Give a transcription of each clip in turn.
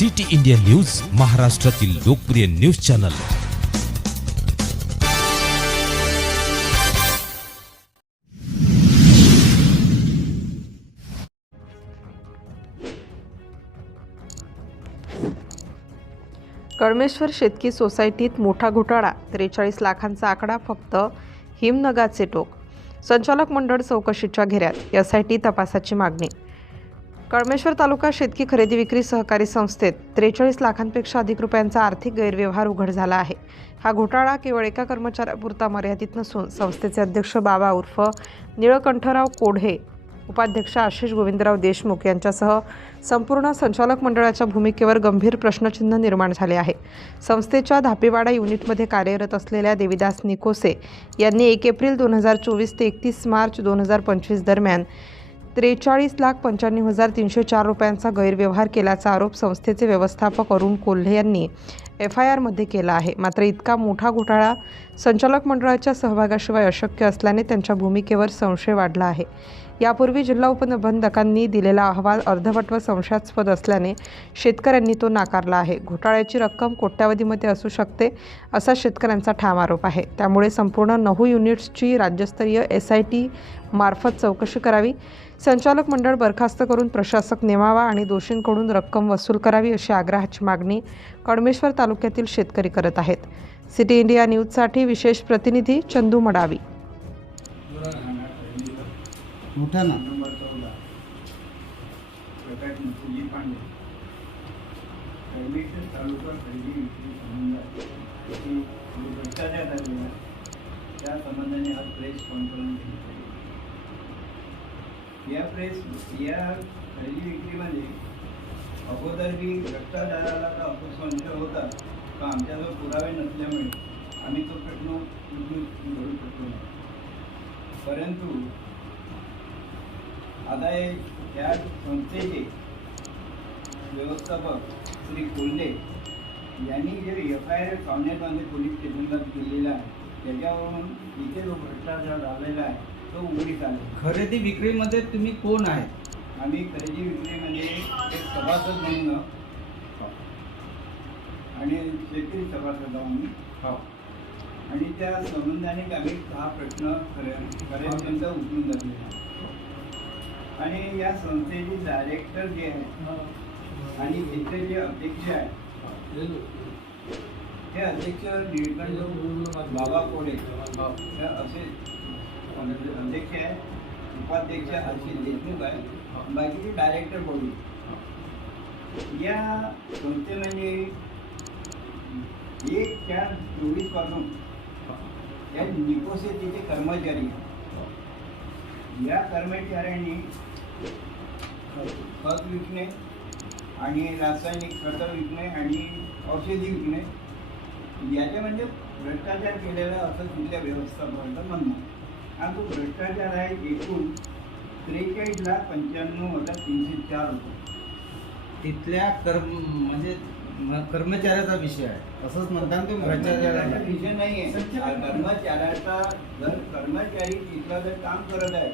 City India news महाराष्ट्रातील लोकप्रिय news channel. Kalmeshwar शेतकी सोसायटीत मोठा घोटाळा त्रेचाळीस लाखांचा आकडा फक्त हिमनगाचे टोक. संचालक मंडळ चौकशीच्या घेऱ्यात एस आय टी तपासाची मागणी. कळमेश्वर तालुका शेतकी खरेदी विक्री सहकारी संस्थेत त्रेचाळीस लाखांपेक्षा अधिक रुपयांचा आर्थिक गैरव्यवहार उघड झाला आहे. हा घोटाळा केवळ एका कर्मचाऱ्यापुरता मर्यादित नसून संस्थेचे अध्यक्ष बाबा उर्फ निळकंठराव कोढे उपाध्यक्ष आशिष गोविंदराव देशमुख यांच्यासह संपूर्ण संचालक मंडळाच्या भूमिकेवर गंभीर प्रश्नचिन्ह निर्माण झाले आहे. संस्थेच्या धापेवाडा युनिटमध्ये कार्यरत असलेल्या देविदास निकोसे यांनी एक एप्रिल दोन हजार चोवीस ते एकतीस मार्च दोन हजार पंचवीस दरम्यान त्रेचाळीस लाख पंच्याण्णव हजार तीनशे चार रुपयांचा गैरव्यवहार केल्याचा आरोप संस्थेचे व्यवस्थापक अरुण कोल्हे यांनी एफ आय आरमध्ये केला आहे. मात्र इतका मोठा घोटाळा संचालक मंडळाच्या सहभागाशिवाय अशक्य असल्याने त्यांच्या भूमिकेवर संशय वाढला आहे. यापूर्वी जिल्हा उपनिबंधकांनी दिलेला अहवाल अर्धवट व संशयास्पद असल्याने शेतकऱ्यांनी तो नाकारला आहे. घोटाळ्याची रक्कम कोट्यावधीमध्ये असू शकते असा शेतकऱ्यांचा ठाम आरोप आहे. त्यामुळे संपूर्ण नऊ युनिट्सची राज्यस्तरीय एस आय टी मार्फत चौकशी करावी. संचालक मंडळ बरखास्त करून प्रशासक नेमावा आणि दोषींकडून रक्कम वसूल करावी अशी आग्रहाची मागणी कडमेश्वर तालुक्यातील शेतकरी करत आहेत. सिटी इंडिया न्यूजसाठी विशेष प्रतिनिधी चंदू मडावी. मोठा ना. नंबर चौदा. प्रकाश मुखर्जी पांडे. परमेश्वर तालुका खरेदी विक्री संबंधात भ्रष्टाचार झालेला त्या संबंधाने आज प्रेस कॉन्फरन्स घेतली या प्रेस या खरेदी विक्रीमध्ये अगोदर बी भ्रष्टाचाराला का अपसंशय होता का आमच्याजवळ पुरावे नसल्यामुळे आम्ही तो प्रश्न उचलून धरू शकतो परंतु आता हे या संस्थेचे व्यवस्थापक श्री कोल्हे यांनी जे एफ आय आर सावनेरमध्ये पोलीस स्टेशनला केलेला आहे. त्याच्यावरून इथे जो भ्रष्टाचार झालेला आहे तो उघडीस आला खरेदी विक्रीमध्ये तुम्ही कोण आहे? आम्ही खरेदी विक्रीमध्ये एक सभासद म्हणून आणि शेतकरी सभासद आहोत आम्ही. हो. आणि त्या संबंधाने आम्ही हा प्रश्न खऱ्या- खऱ्यापर्यंत उचलून धरलेला आहे. आणि या संस्थेचे डायरेक्टर जे आहेत आणि तिथे जे अध्यक्ष आहेत ते अध्यक्ष निळकंठ बाबा कोडे असे अध्यक्ष आहे उपाध्यक्ष अशी देशमुख आहे बाकीचे डायरेक्टर कोणी या संस्थेमध्ये म्हणजे एक चार चोवीसपासून या निकोसे तिथे कर्मचारी आहेत. या कर्मचाऱ्यांनी खत विकणे आणि रासायनिक खतं विकणे आणि औषधी विकणे याच्यामध्ये म्हणजे भ्रष्टाचार केलेला असं तिथल्या व्यवस्थापनाचं म्हणणं हा आणि तो भ्रष्टाचार आहे एकूण त्रेचाळीस लाख पंच्याण्णव हजार तीनशे चार होतो. तिथल्या कर्म म्हणजे कर्मचाऱ्याचा विषय आहे असंच म्हणता ना तुम्ही कर्मचाऱ्याचा भ्रष्टाचार विषय नाही आहे कर्मचाऱ्याचा जर कर्मचारी तिथला जर काम करत आहे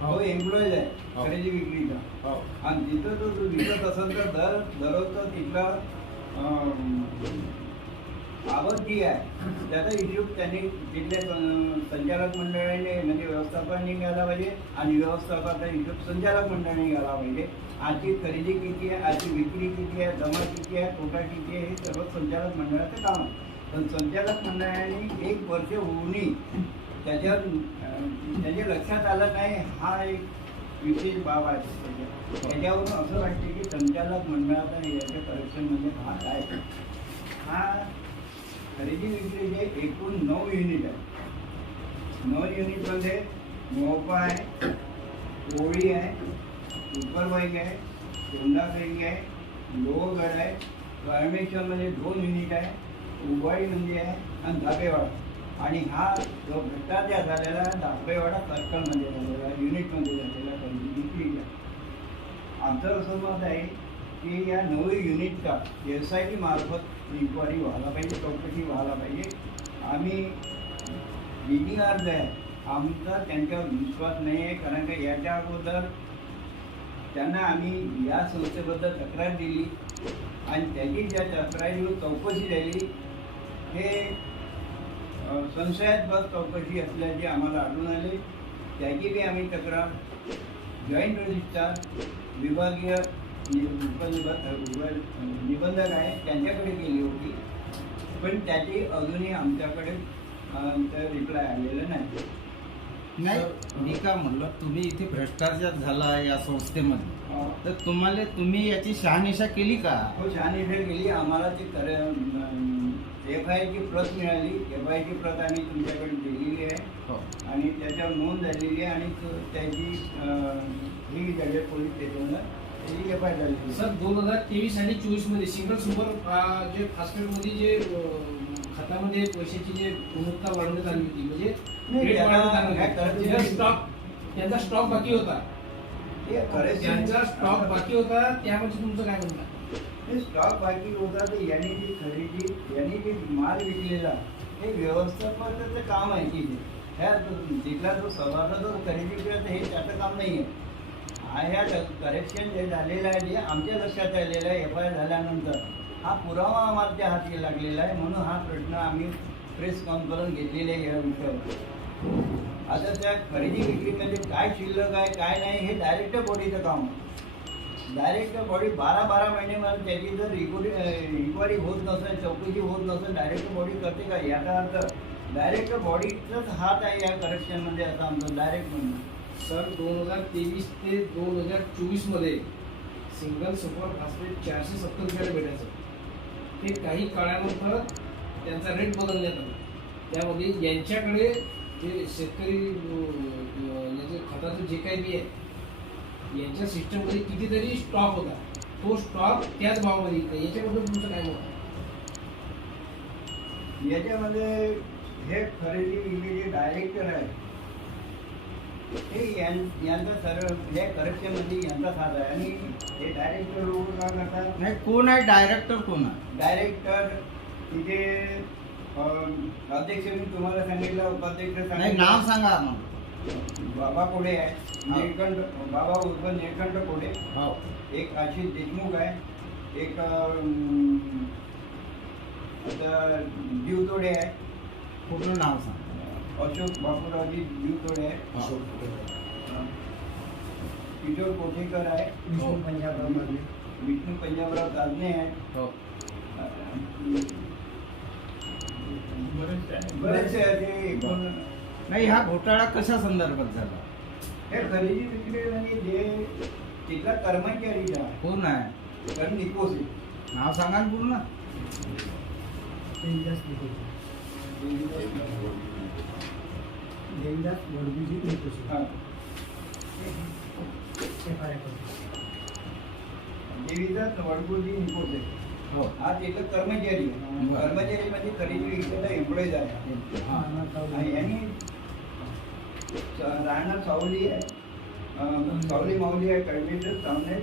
हो. तो एम्प्लॉईज आहे हो. खरेदी विक्रीचा हो. आणि तिथं तो विकत असेल तर दर दररोजचा तिथला आवक जी आहे त्याचा हिशोब त्यांनी तिथल्या संचालक मंडळाने म्हणजे व्यवस्थापनाने घ्यायला पाहिजे आणि व्यवस्थापनाचा हिशोब संचालक मंडळाने घ्यायला पाहिजे. आजची खरेदी किती आहे आजची विक्री किती आहे जमा किती आहे तोटा किती आहे हे सर्व संचालक मंडळाचं काम आहे. पण संचालक मंडळाने एक वर्ष होऊनही त्याच्या त्याच्या लक्षात आलं नाही हा एक विशेष बाब आहे. त्याच्यावरून असं वाटते की संचालक मंडळाचा याच्या करेक्शनमध्ये म्हणजे हा काय हा खरेदी विक्रीचे एकूण नऊ युनिट आहे नऊ युनिटमध्ये मोपा आहे कोळी आहे सुपर बाईक आहे होंडा फेरी आहे लोहगड आहे परमेश्वरमध्ये दोन युनिट आहे उबाळीमध्ये आहे आणि धापेवाडा. आणि हा जो भ्रष्टाचार झालेला आहे धापेवाडा सर्कलमध्ये झालेला युनिटमध्ये झालेला खरेदी विक्रीचा. आमचं असं मत आहे की या नऊ युनिटचा एस आय मार्फत इन्क्वायरी व्हायला पाहिजे चौकशी व्हायला पाहिजे. आम्ही लिडिंग अर्ज आहे आमचा त्यांच्यावर विश्वास नाही आहे कारण का याच्या अगोदर त्यांना आम्ही या संस्थेबद्दल तक्रार दिली आणि त्याची ज्या तक्रारीवर चौकशी झाली हे संशयात्मक संशयास्पद चौकशी असल्याचे आम्हाला आढळून आले. त्याची बी आम्ही तक्रार. जॉईंट रजिस्ट्रार विभागीय निबंधक आहे त्यांच्याकडे केली होती. पण त्याची अजूनही आमच्याकडे रिप्लाय आलेलं नाही. नाही. मी काय म्हणलं तुम्ही इथे भ्रष्टाचार झाला या संस्थेमध्ये. तर तुम्हाला तुम्ही याची शहानिशा केली का? हो शहानिशा केली. आम्हाला ती कर एफ आय ची प्रत मिळाली. एफ आय ची प्रत आम्ही तुमच्याकडे दिलेली आहे. हो. आणि त्याच्यावर नोंद झालेली आहे आणि त्याची ही झाली पोलीस स्टेशनला सर. दोन हजार तेवीस आणि चोवीसमध्ये सिंगल सुपर जे फास्टफूडमध्ये जे अ, खतामध्ये पैशाची जे गुणवत्ता वाढवण्यात आली होती म्हणजे त्याचा. स्टॉक त्यांचा स्टॉक बाकी होता त्यांचा स्टॉक बाकी होता त्यामध्ये तुमचं काय म्हणणं हे स्टॉक बाकी होता तर यांनी जी खरेदी यांनी जी माल विकलेला हे व्यवस्थापनाचं काम आहे की ह्या तिथला जो सभासद जो खरेदी करत हे त्याचं काम नाही आहे ह्या करेक्शन जे झालेलं आहे जे आमच्या लक्षात आलेलं आहे एफ आय झाल्यानंतर हा पुरावा आमच्या हाती लागलेला आहे म्हणून हा प्रश्न आम्ही प्रेस कॉन्फरन्स घेतलेली आहे या विषयावर. आता त्या खरेदी विक्रीमध्ये काय शिल्लक आहे काय नाही हे डायरेक्ट बॉडीचं काम. डायरेक्ट बॉडी बारा बारा महिने मला त्याची जर रिक्वरी इन्क्वायरी होत नसेल चौकशी होत नसेल डायरेक्ट बॉडी करते का? याचा अर्थ डायरेक्ट बॉडीचाच हात आहे या करेक्शनमध्ये असं आमचं डायरेक्ट म्हणून सर दोन हजार तेवीस ते दोन हजार चोवीसमध्ये सिंगल सुपर फास्फेट चारशे सत्तर रुपयाला भेटायचं. ते काही काळानंतर त्यांचा रेट बदलण्यात आला. त्यामध्ये यांच्याकडे जे शेतकरी याचे खताचं जे काही बी आहे यांच्या सिस्टममध्ये कितीतरी स्टॉक होता. तो स्टॉक त्याच भावामध्ये नाही. याच्याबद्दल तुमचं काय मत याच्यामध्ये हे खरेदी विक्री जे डायरेक्टर आहे. हे यां- यांचा आहे. आणि हे डायरेक्टर लोक काय करतात? नाही कोण आहे? डायरेक्टर कोण आहे? डायरेक्टर तिथे अध्यक्ष मी तुम्हाला सांगितलं उपाध्यक्ष नाही सांगितलं नाव सांगा मग बाबा कोडे आहे. निळकंठ बाबा उर्फ निळकंठ कोडे. हो. एक आशिष देशमुख आहे. एक अं, आता जीवतोडे आहे. पूर्ण नाव सांगा? अशोक बापूरावजी जीवतोडे आहे हो. किशोर कोठेकर आहे विष्णू विष्णू पंजाबराव ताजने आहे हो बरेचसे असे एकूण नाही हा घोटाळा कशा संदर्भात झाला? हे खरेदी विक्री म्हणजे जे तिथला कर्मचारी आहे कोण आहे तर निकोसे नाव सांगा ना पूर्ण निकोसे हो हा तिथं कर्मचारी आहे बरं. कर्मचारी म्हणजे खरेदी विक्रीचा एम्प्लॉईज आहे आणि यांनी स- राहणार सावली आहे अं, सावली माऊली आहे कळमेश्वर सावने